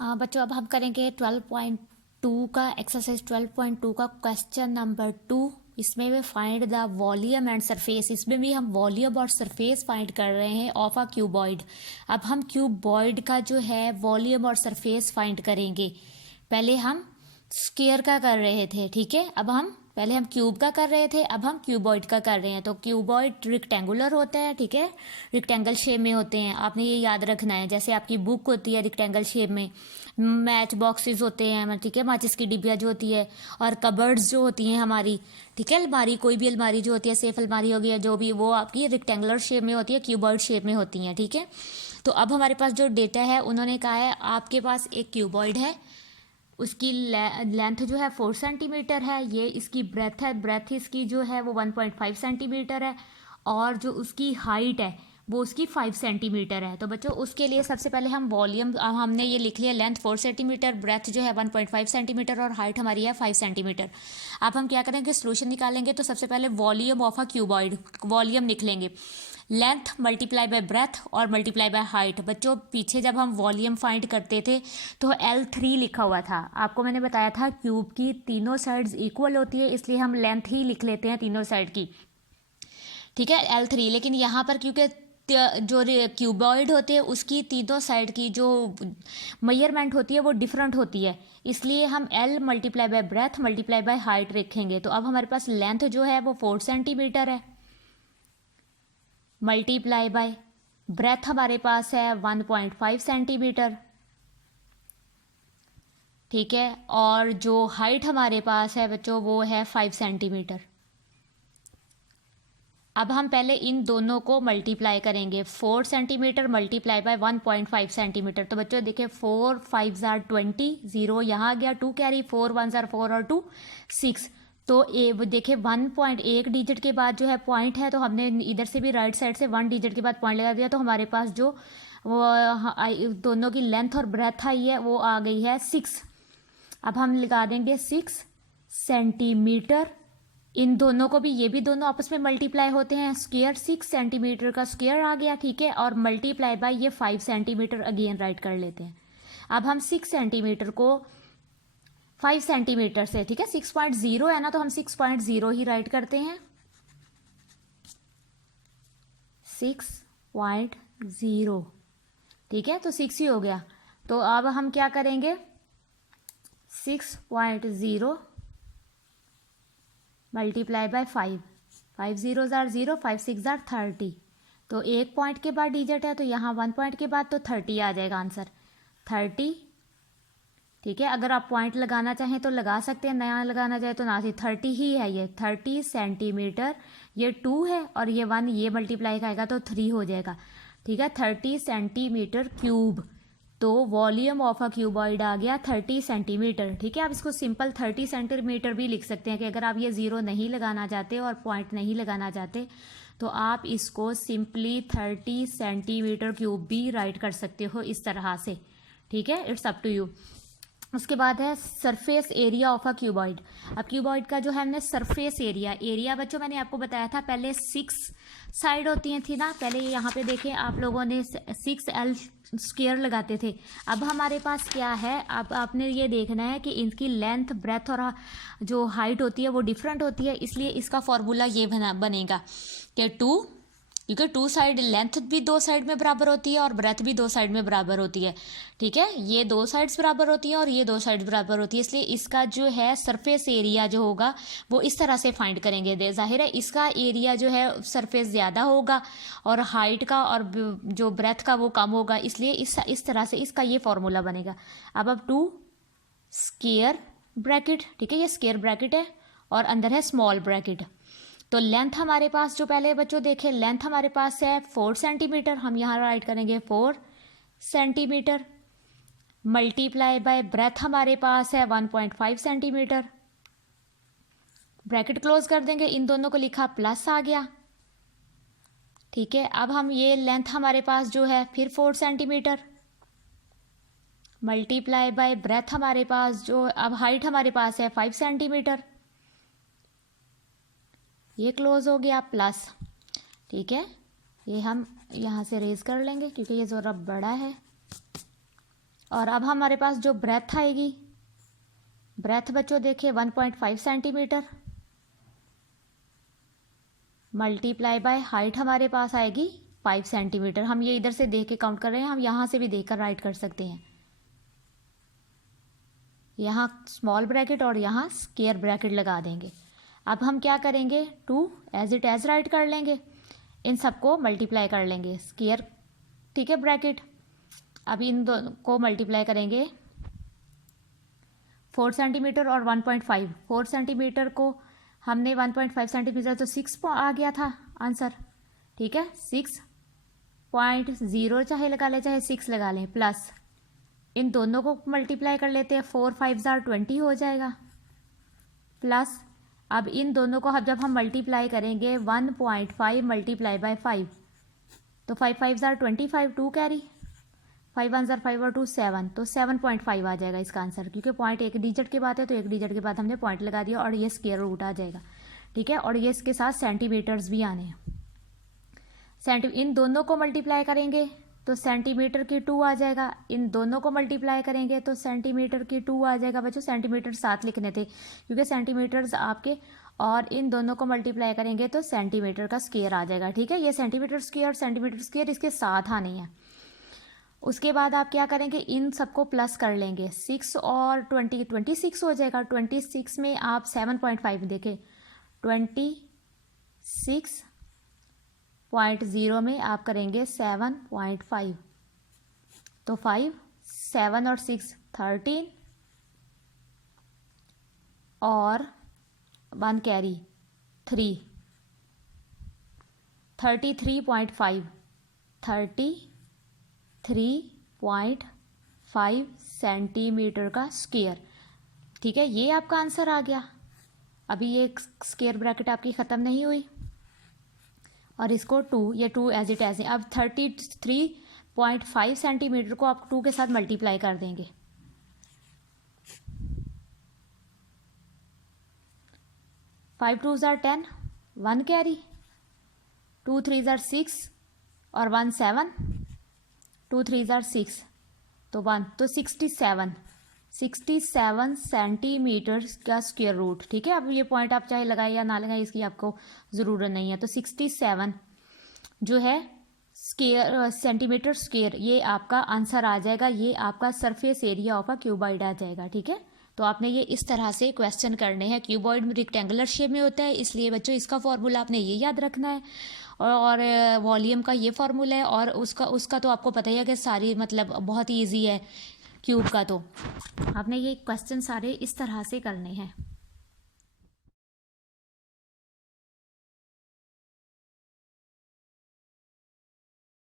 बच्चों अब हम करेंगे 12.2 का एक्सरसाइज 12.2 का क्वेश्चन नंबर 2। इसमें भी find the volume and surface. इसमें भी हम वॉल्यूम और सरफेस फाइंड कर रहे हैं ऑफ अ क्यूबॉइड। अब हम क्यूबॉइड का जो है वॉल्यूम और सरफेस फाइंड करेंगे। पहले हम स्क्वायर का कर रहे थे, ठीक है। अब हम पहले हम क्यूब का कर रहे थे, अब हम क्यूबॉइड का कर रहे हैं। तो क्यूबॉइड रिक्टेंगुलर होता है, ठीक है, रिक्टेंगल शेप में होते हैं। आपने ये याद रखना है। जैसे आपकी बुक होती है रिक्टेंगल शेप में, मैच बॉक्सेस होते हैं, ठीक है, माचिस की डिबिया जो होती है, और कबर्ड्स जो होती हैं हमारी, ठीक है, अलमारी, कोई भी अलमारी जो होती है, सेफ अलमारी होगी या जो भी, वो आपकी रेक्टेंगुलर शेप में होती है, क्यूबॉइड शेप में होती हैं, ठीक है। तो अब हमारे पास जो डेटा है, उन्होंने कहा है आपके पास एक क्यूबॉइड है, उसकी लेंथ जो है 4 सेंटीमीटर है, ये इसकी ब्रेथ है, ब्रेथ इसकी जो है वो 1.5 सेंटीमीटर है, और जो उसकी हाइट है वो उसकी 5 सेंटीमीटर है। तो बच्चों उसके लिए सबसे पहले हम वॉल्यूम, हमने ये लिख लिया, लेंथ 4 सेंटीमीटर, ब्रेथ जो है 1.5 सेंटीमीटर और हाइट हमारी है 5 सेंटीमीटर। अब हम क्या करेंगे, सोल्यूशन निकालेंगे। तो सबसे पहले volume of a cuboid, volume लिख लेंगे, लेंथ मल्टीप्लाई बाय ब्रेथ और मल्टीप्लाई बाय हाइट। बच्चों पीछे जब हम वॉल्यूम फाइंड करते थे तो L3 लिखा हुआ था, आपको मैंने बताया था क्यूब की तीनों साइड्स इक्वल होती है, इसलिए हम लेंथ ही लिख लेते हैं तीनों साइड की, ठीक है, L3। लेकिन यहाँ पर क्योंकि जो क्यूबॉइड होते हैं उसकी तीनों साइड की जो मेजरमेंट होती है वो डिफरेंट होती है, इसलिए हम L multiply by breath multiply by height रखेंगे। तो अब हमारे पास लेंथ जो है वो 4 सेंटीमीटर है, मल्टीप्लाई बाय ब्रेथ हमारे पास है 1.5 सेंटीमीटर, ठीक है, और जो हाइट हमारे पास है बच्चों वो है 5 सेंटीमीटर। अब हम पहले इन दोनों को मल्टीप्लाई करेंगे, 4 सेंटीमीटर मल्टीप्लाई बाय 1.5 सेंटीमीटर। तो बच्चों देखिए 4 5 जार 20, 0 यहाँ आ गया, 2 कैरी, 4 1 जार 4 और 2 6। तो देखिए 1.1 डिजिट के बाद जो है पॉइंट है, तो हमने इधर से भी राइट साइड से 1 डिजिट के बाद पॉइंट लगा दिया, तो हमारे पास जो वो दोनों की लेंथ और ब्रेथ आई है वो आ गई है 6। अब हम लगा देंगे 6 सेंटीमीटर। इन दोनों को भी, ये भी दोनों आपस में मल्टीप्लाई होते हैं, स्क्वायर 6 सेंटीमीटर का स्क्वायर आ गया, ठीक है, और मल्टीप्लाई बाय ये 5 सेंटीमीटर अगेन राइट कर लेते हैं। अब हम 6 सेंटीमीटर को 5 सेंटीमीटर से, ठीक है, 6.0 है ना, तो हम 6.0 ही राइट करते हैं, 6.0, ठीक है, तो 6 ही हो गया। तो अब हम क्या करेंगे, 6.0 मल्टीप्लाई बाय 5, 5 0 जार 0, 5 6 जार 30। तो एक पॉइंट के बाद डिजिट है, तो यहाँ 1 पॉइंट के बाद तो 30 आ जाएगा आंसर, 30, ठीक है। अगर आप पॉइंट लगाना चाहें तो लगा सकते हैं, नया लगाना चाहे तो ना, 30 ही है ये, 30 सेंटीमीटर, ये 2 है और ये 1, ये मल्टीप्लाई करेगा तो 3 हो जाएगा, ठीक है, 30 सेंटीमीटर क्यूब। तो वॉल्यूम ऑफ अ क्यूबॉइड आ गया 30 सेंटीमीटर, ठीक है। आप इसको सिंपल 30 सेंटीमीटर भी लिख सकते हैं कि अगर आप ये 0 नहीं लगाना चाहते और पॉइंट नहीं लगाना चाहते तो आप इसको सिंपली 30 सेंटीमीटर क्यूब भी राइट कर सकते हो इस तरह से, ठीक है, इट्स अप टू यू। उसके बाद है surface area of a cuboid. अब क्यूबॉइड का जो है हमने सरफेस एरिया, एरिया बच्चों मैंने आपको बताया था पहले 6 साइड होती हैं थी ना, पहले यहाँ पे देखें आप लोगों ने 6L स्क्वायर लगाते थे। अब हमारे पास क्या है, अब आपने ये देखना है कि इनकी लेंथ ब्रेथ और जो हाइट होती है वो डिफरेंट होती है, इसलिए इसका फॉर्मूला ये बनेगा कि 2, क्योंकि 2 साइड, लेंथ भी 2 साइड में बराबर होती है और ब्रेथ भी 2 साइड में बराबर होती है, ठीक है, ये 2 साइड्स बराबर होती है और ये 2 साइड बराबर होती है, इसलिए इसका जो है सरफेस एरिया जो होगा वो इस तरह से फाइंड करेंगे। जाहिर है इसका एरिया जो है सरफेस ज़्यादा होगा और हाइट का और जो ब्रेथ का वो कम होगा, इसलिए इस तरह से इसका ये फॉर्मूला बनेगा। अब 2 स्क्वायर ब्रैकेट, ठीक है, ये स्क्वायर ब्रैकेट है और अंदर है स्मॉल ब्रैकेट। तो लेंथ हमारे पास जो पहले बच्चों देखें, लेंथ हमारे पास है 4 सेंटीमीटर, हम यहाँ राइट करेंगे 4 सेंटीमीटर, मल्टीप्लाई बाय ब्रेथ हमारे पास है 1.5 सेंटीमीटर, ब्रैकेट क्लोज कर देंगे, इन दोनों को लिखा प्लस आ गया, ठीक है। अब हम ये लेंथ हमारे पास जो है फिर 4 सेंटीमीटर, मल्टीप्लाई बाय ब्रेथ हमारे पास जो, अब हाइट हमारे पास है 5 सेंटीमीटर, ये क्लोज हो गया प्लस, ठीक है, ये हम यहाँ से रेज कर लेंगे क्योंकि ये ज़रा बड़ा है, और अब हमारे पास जो ब्रेथ आएगी, ब्रेथ बच्चों देखिए 1.5 सेंटीमीटर मल्टीप्लाई बाय हाइट हमारे पास आएगी 5 सेंटीमीटर। हम ये इधर से देख के काउंट कर रहे हैं, हम यहाँ से भी देखकर राइट कर सकते हैं। यहाँ स्मॉल ब्रैकेट और यहाँ स्क्वायर ब्रैकेट लगा देंगे। अब हम क्या करेंगे, 2 एज इट एज राइट कर लेंगे, इन सबको मल्टीप्लाई कर लेंगे स्क्वायर, ठीक है, ब्रैकेट। अब इन दोनों को मल्टीप्लाई करेंगे 4 सेंटीमीटर और 1.5। 4 सेंटीमीटर को हमने 1.5 सेंटीमीटर तो 6 आ गया था आंसर, ठीक है। 6.0 चाहे लगा लें चाहे 6 लगा लें, प्लस इन दोनों को मल्टीप्लाई कर लेते हैं, 4 5 20 हो जाएगा, प्लस अब इन दोनों को जब हम मल्टीप्लाई करेंगे 1.5 मल्टीप्लाई बाय 5 तो 5 5 25, 2 कैरी, 5 1 5 और 2 7, तो 7.5 आ जाएगा इसका आंसर, क्योंकि पॉइंट एक डिजिट के बाद है तो एक डिजिट के बाद हमने पॉइंट लगा दिया और ये स्क्वायर रूट आ जाएगा, ठीक है। और ये इसके साथ सेंटीमीटर्स भी आने हैं। इन दोनों को मल्टीप्लाई करेंगे तो सेंटीमीटर की 2 आ जाएगा, इन दोनों को मल्टीप्लाई करेंगे तो सेंटीमीटर की 2 आ जाएगा। बच्चों सेंटीमीटर साथ लिखने थे क्योंकि सेंटीमीटर्स आपके, और इन दोनों को मल्टीप्लाई करेंगे तो सेंटीमीटर का स्क्वायर आ जाएगा, ठीक है। ये सेंटीमीटर स्क्वायर इसके साथ आने हैं। उसके बाद आप क्या करेंगे, इन सबको प्लस कर लेंगे, 6 और 20 26 हो जाएगा। 26 में आप 7.5 देखें, 26.0 में आप करेंगे 7.5, तो 5 7 और 6 13 और 1 कैरी 3, 33.5 33.5 सेंटीमीटर का स्क्वायर, ठीक है। ये आपका आंसर आ गया। अभी ये स्क्वायर ब्रैकेट आपकी ख़त्म नहीं हुई और इसको 2, ये 2 एज इट एज है। अब 33.5 सेंटीमीटर को आप 2 के साथ मल्टीप्लाई कर देंगे, 5 2 10, 1 कैरी, 2 3 6 और 1 7, 2 3 6 तो 1, तो 67 सेंटीमीटर का स्क्वायर रूट, ठीक है। अब ये पॉइंट आप चाहे लगाए या ना लगाए इसकी आपको ज़रूरत नहीं है। तो 67 जो है स्क्वायर सेंटीमीटर स्क्वायर, ये आपका आंसर आ जाएगा, ये आपका surface area of a cuboid आ जाएगा, ठीक है। तो आपने ये इस तरह से क्वेश्चन करने हैं। क्यूबॉइड रेक्टेंगुलर शेप में होता है, इसलिए बच्चों इसका फॉर्मूला आपने ये याद रखना है, और वॉल्यूम का ये फार्मूला है, और उसका तो आपको पता ही है कि सारी मतलब बहुत ही ईजी है क्यूब का। तो आपने ये क्वेश्चन सारे इस तरह से करने हैं।